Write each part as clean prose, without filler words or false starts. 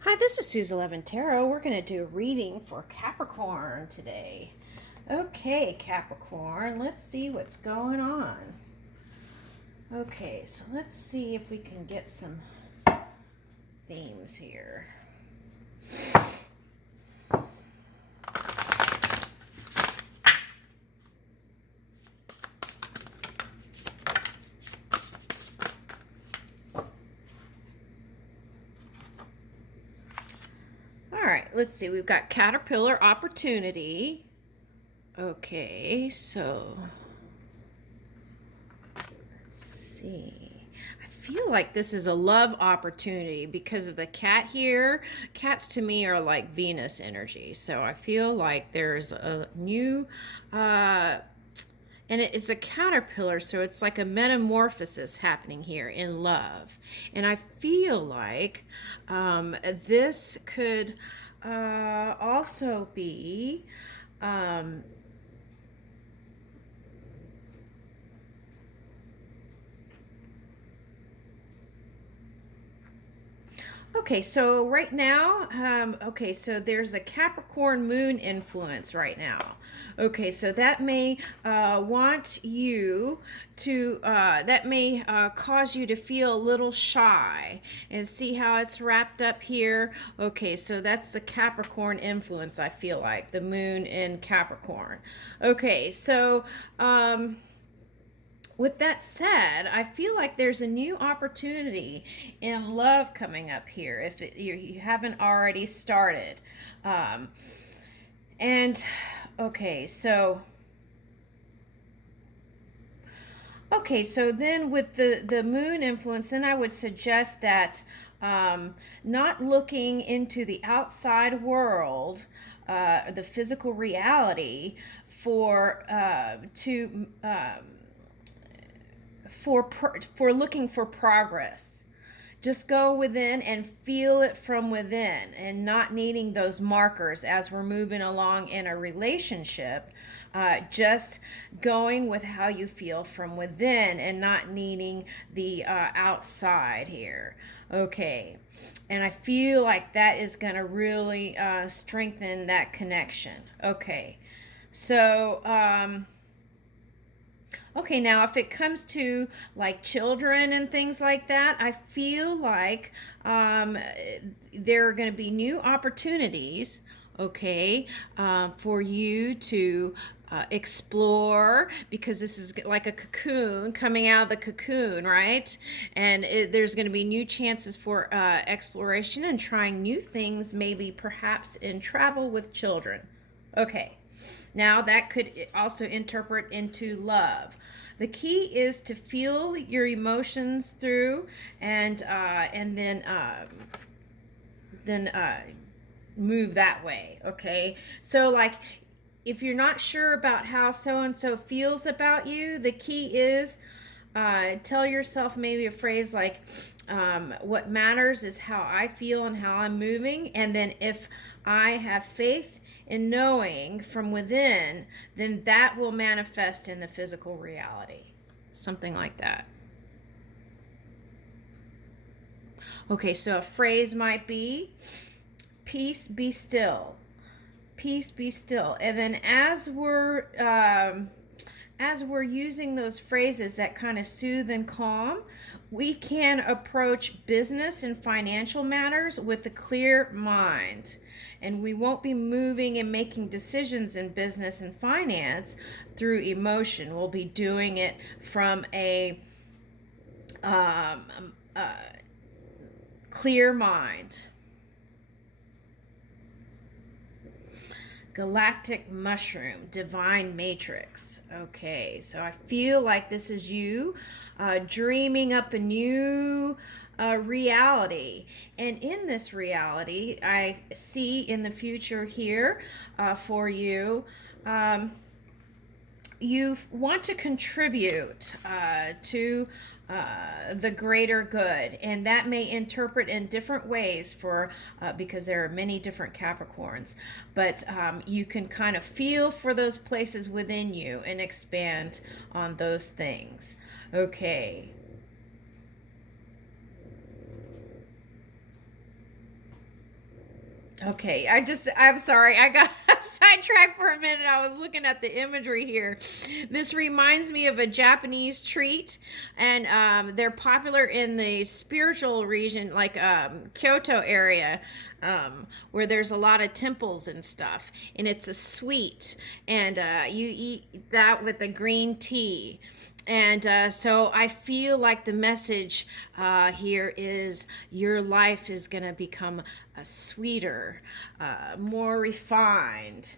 Hi, this is Suze 11 Tarot. We're going to do a reading for Capricorn today. Okay, Capricorn, let's see what's going on. Okay, so let's see if we can get some themes here. All right, let's see. We've got Caterpillar Opportunity. Okay, so let's see. I feel like this is a love opportunity because of the cat here. Cats to me are like Venus energy. So I feel like there's a new and it's a caterpillar, so it's like a metamorphosis happening here in love. And I feel like this could also be um, okay, so right now, okay, so there's a Capricorn moon influence right now. Okay, so that may want you to, that may cause you to feel a little shy. And see how it's wrapped up here? Okay, so that's the Capricorn influence, I feel like, the moon in Capricorn. Okay, so, with that said, I feel like there's a new opportunity in love coming up here if you haven't already started. Um, and okay, so so then with the moon influence, then I would suggest that not looking into the outside world, the physical reality, for to for looking for progress. Just go within and feel it from within, and not needing those markers as we're moving along in a relationship. Just going with how you feel from within and not needing the outside here. Okay. And I feel like that is going to really strengthen that connection. Okay. So, okay, now if it comes to like children and things like that, I feel like there are going to be new opportunities, okay, for you to explore, because this is like a cocoon coming out of the cocoon, right? And there's going to be new chances for exploration and trying new things, maybe perhaps in travel with children. Okay. Now, that could also interpret into love. The key is to feel your emotions through, and then move that way. Okay, so like if you're not sure about how so and so feels about you, the key is tell yourself maybe a phrase like, what matters is how I feel and how I'm moving. And then if I have faith in knowing from within, then that will manifest in the physical reality. Something like that. Okay, so a phrase might be, peace be still. Peace be still. And then as we're using those phrases that kind of soothe and calm, we can approach business and financial matters with a clear mind. And we won't be moving and making decisions in business and finance through emotion. We'll be doing it from a um, uh, clear mind. Galactic mushroom, divine matrix. Okay, so I feel like this is you dreaming up a new reality. And in this reality, I see in the future here for you. You want to contribute to the greater good, and that may interpret in different ways for because there are many different Capricorns, but you can kind of feel for those places within you and expand on those things. Okay. Okay, I'm sorry. I got sidetracked for a minute. I was looking at the imagery here. This reminds me of a Japanese treat, and they're popular in the spiritual region, like Kyoto area, where there's a lot of temples and stuff. And it's a sweet, and you eat that with a green tea. And so I feel like the message here is your life is going to become sweeter, more refined.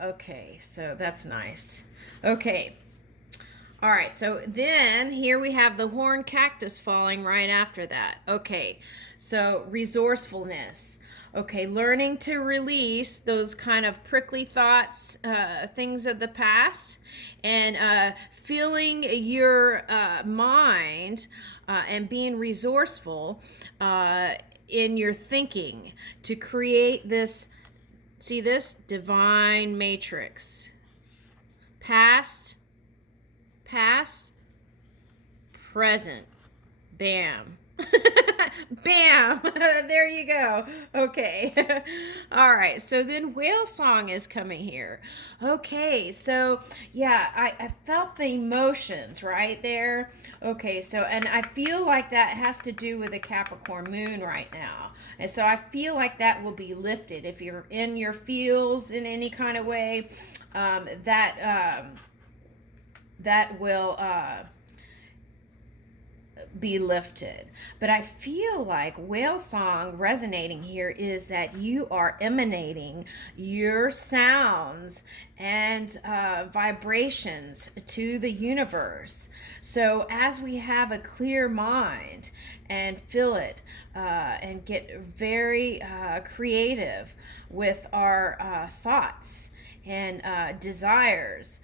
Okay, so that's nice. Okay. All right, so then here we have the horn cactus falling right after that. Okay, so resourcefulness. Okay, learning to release those kind of prickly thoughts, things of the past, and filling your mind and being resourceful in your thinking to create this, see this? Divine matrix. Past, present, bam. Bam. There you go. Okay. All right, so then whale song is coming here. Okay, so yeah, I felt the emotions right there. Okay, so and I feel like that has to do with the Capricorn moon right now, and so I feel like that will be lifted if you're in your feels in any kind of way. That will be lifted. But I feel like whale song resonating here is that you are emanating your sounds and vibrations to the universe. So as we have a clear mind and feel it and get very creative with our thoughts and desires,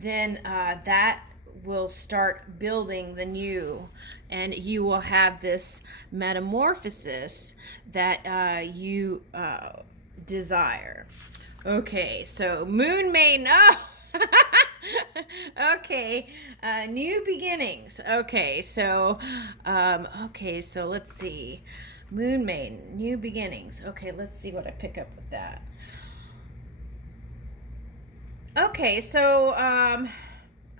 then that will start building the new, and you will have this metamorphosis that you desire. Okay, so moon maiden. Oh, okay, new beginnings. Okay, so let's see, moon maiden, new beginnings. Okay, let's see what I pick up with that. Okay, so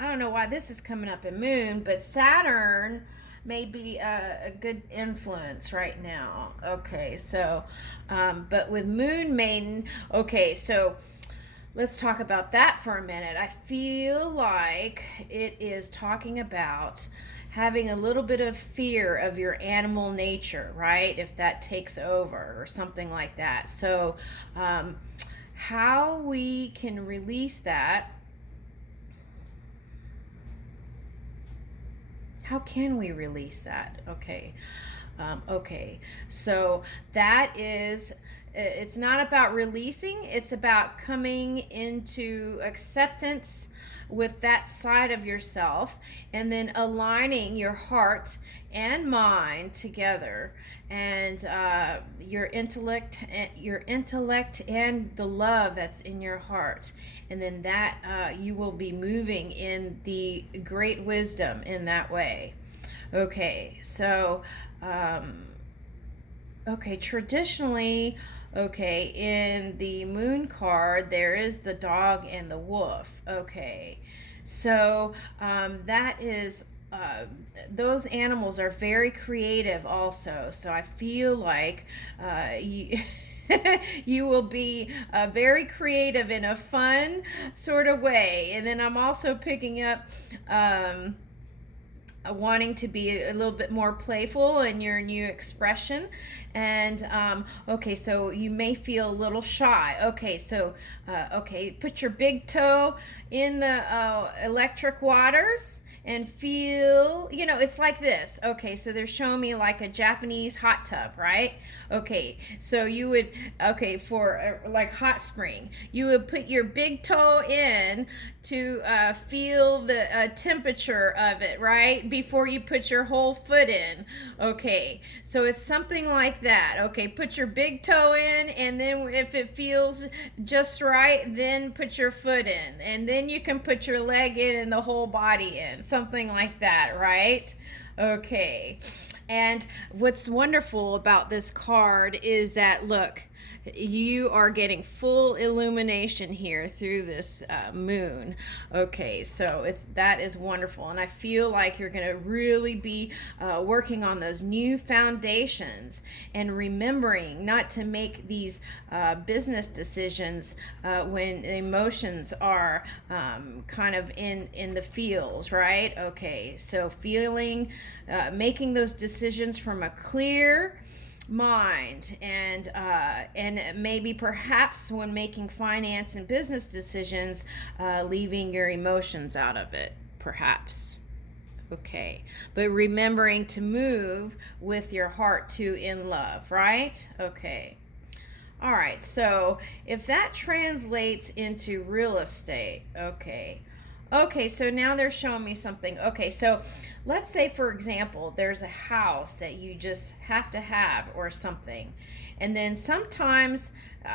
I don't know why this is coming up in moon, but Saturn may be a good influence right now. Okay, so, but with moon maiden, okay, so let's talk about that for a minute. I feel like it is talking about having a little bit of fear of your animal nature, right? If that takes over or something like that. So, how we can release that. How can we release that? Okay. Okay. So that is, it's not about releasing, it's about coming into acceptance with that side of yourself, and then aligning your heart and mind together, and your intellect and the love that's in your heart, and then that you will be moving in the great wisdom in that way. Okay, so okay, traditionally, okay, in the moon card, there is the dog and the wolf. Okay, so that is, those animals are very creative also. So I feel like you, you will be very creative in a fun sort of way. And then I'm also picking up wanting to be a little bit more playful in your new expression. And okay, so you may feel a little shy. Okay, so okay, put your big toe in the electric waters and feel, it's like this. Okay, so they're showing me like a Japanese hot tub, right? Okay, so you would, okay, for like hot spring, you would put your big toe in to feel the temperature of it, right? Before you put your whole foot in. Okay, so it's something like that. Okay, put your big toe in, and then if it feels just right, then put your foot in. And then you can put your leg in and the whole body in. Something like that, right? Okay. And what's wonderful about this card is that, look, you are getting full illumination here through this moon. Okay, so that is wonderful, and I feel like you're going to really be working on those new foundations and remembering not to make these business decisions when emotions are kind of in the feels, right? Okay, so making those decisions from a clear mind, and maybe perhaps when making finance and business decisions, leaving your emotions out of it, perhaps. Okay, but remembering to move with your heart too in love, right? Okay. All right, so if that translates into real estate, okay. Okay, so now they're showing me something. Okay, so let's say, for example, there's a house that you just have to have or something. And then sometimes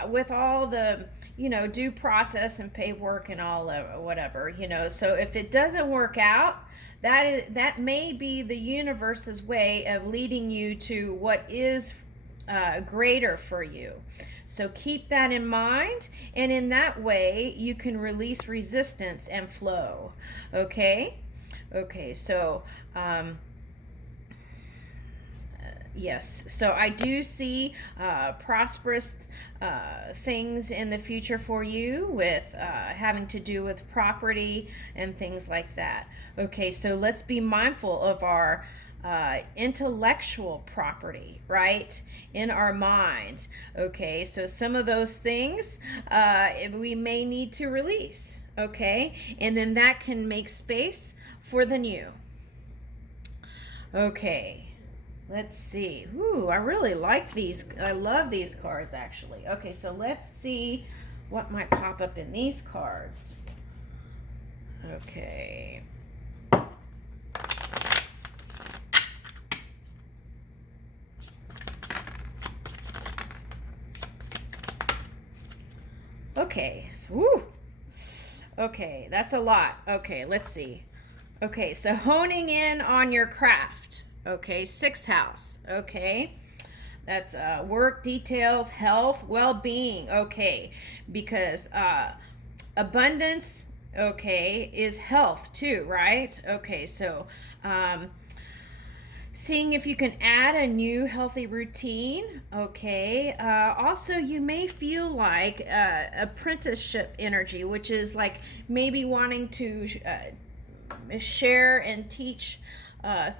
with all the, due process and paperwork and all of whatever, so if it doesn't work out, that may be the universe's way of leading you to what is greater for you. So keep that in mind, and in that way, you can release resistance and flow. Okay? Okay, so yes, so I do see prosperous things in the future for you with having to do with property and things like that. Okay, so let's be mindful of our intellectual property, right, in our mind. Okay, so some of those things we may need to release. Okay, and then that can make space for the new. Okay, let's see. Ooh, I really like these. I love these cards, actually. Okay, so let's see what might pop up in these cards. Okay. Okay, so, woo. Okay, that's a lot. Okay, let's see. Okay, so honing in on your craft. Okay, sixth house. Okay, that's work, details, health, well-being. Okay, because abundance, okay, is health too, right? Okay, so seeing if you can add a new healthy routine. Okay, also you may feel like apprenticeship energy, which is like maybe wanting to share and teach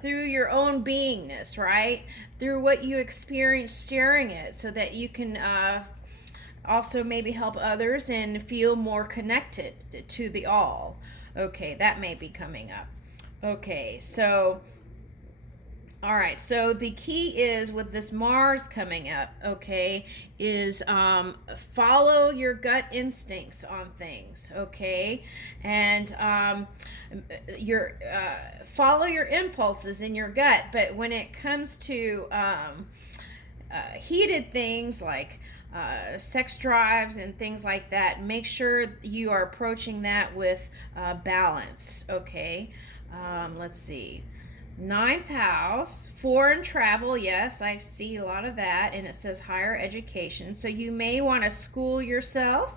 through your own beingness, right, through what you experience, sharing it so that you can also maybe help others and feel more connected to the all. Okay, that may be coming up. Okay, so all right, so the key is with this Mars coming up, okay, is follow your gut instincts on things, okay, and your follow your impulses in your gut. But when it comes to heated things like sex drives and things like that, make sure you are approaching that with balance, okay. Let's see. Ninth house, foreign travel. Yes, I see a lot of that, and it says higher education. So you may want to school yourself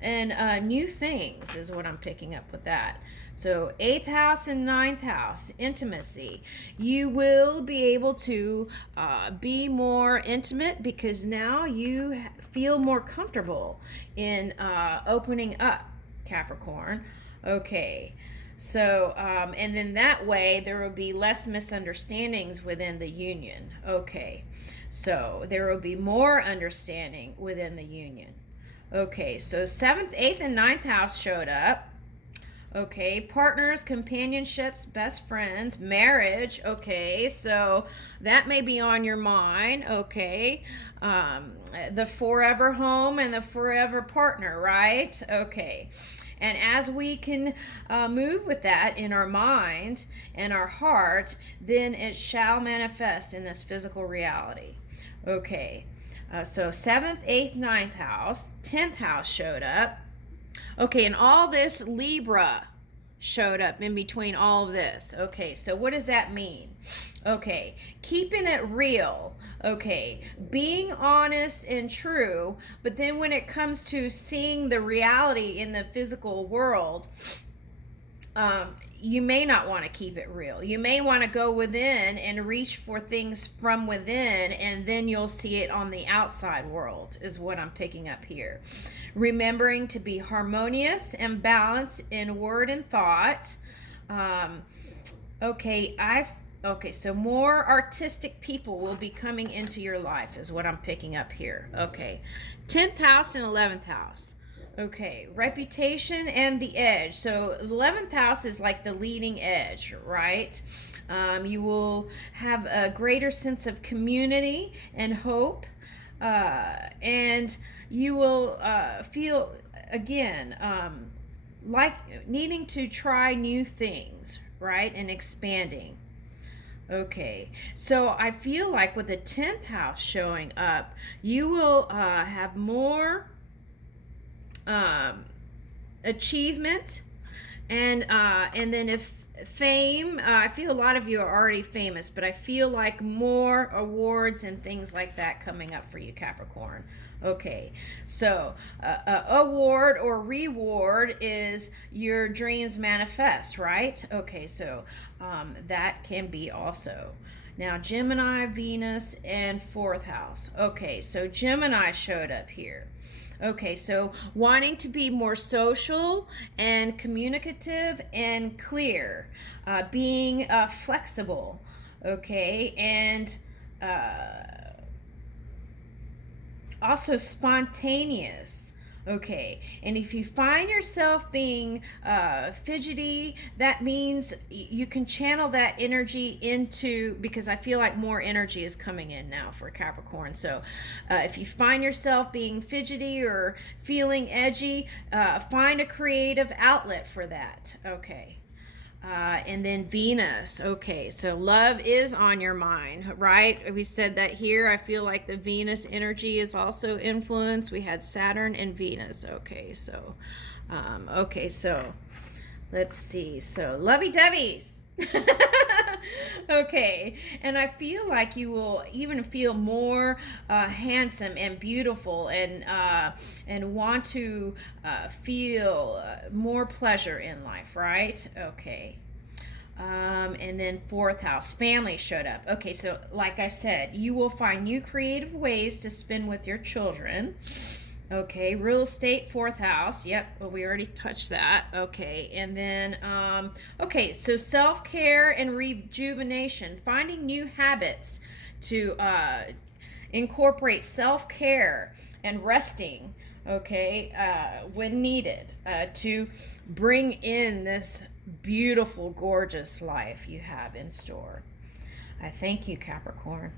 and new things is what I'm picking up with that. So eighth house and ninth house, intimacy. You will be able to be more intimate because now you feel more comfortable in opening up, Capricorn. Okay. So, and then that way there will be less misunderstandings within the union. Okay. So there will be more understanding within the union. Okay. So seventh, eighth, and ninth house showed up. Okay. Partners, companionships, best friends, marriage. Okay. So that may be on your mind. Okay. The forever home and the forever partner, right? Okay. And as we can move with that in our mind and our heart, then it shall manifest in this physical reality. Okay, so 7th, 8th, 9th house, 10th house showed up. Okay, and all this Libra showed up in between all of this. Okay, so what does that mean? Okay, keeping it real. Okay, being honest and true, but then when it comes to seeing the reality in the physical world, you may not want to keep it real. You may want to go within and reach for things from within, and then you'll see it on the outside world, is what I'm picking up here. Remembering to be harmonious and balanced in word and thought. Um, okay, so more artistic people will be coming into your life, is what I'm picking up here. Okay, 10th house and 11th house. Okay, reputation and the edge. So 11th house is like the leading edge, right? You will have a greater sense of community and hope, and you will feel, again, like needing to try new things, right? And expanding. Okay, so I feel like with the 10th house showing up, you will have more achievement, and then if fame, I feel a lot of you are already famous, but I feel like more awards and things like that coming up for you, Capricorn. Okay, so award or reward is your dreams manifest, right? Okay, so that can be also. Now, Gemini, Venus, and 4th house. Okay, so Gemini showed up here. Okay, so wanting to be more social and communicative and clear, being flexible, okay, and also spontaneous. Okay, and if you find yourself being fidgety, that means you can channel that energy into, because I feel like more energy is coming in now for Capricorn. So if you find yourself being fidgety or feeling edgy, find a creative outlet for that. Okay. And then Venus. Okay, so love is on your mind, right? We said that here. I feel like the Venus energy is also influenced. We had Saturn and Venus. Okay, so let's see. So lovey-doveys. Okay, and I feel like you will even feel more handsome and beautiful, and want to feel more pleasure in life, right? Okay. And then 4th house, family showed up. Okay, so like I said, you will find new creative ways to spend with your children. Okay, real estate, 4th house. Yep, well, we already touched that. Okay, and then, okay, so self-care and rejuvenation, finding new habits to incorporate self-care and resting, okay, when needed, to bring in this beautiful, gorgeous life you have in store. I thank you, Capricorn.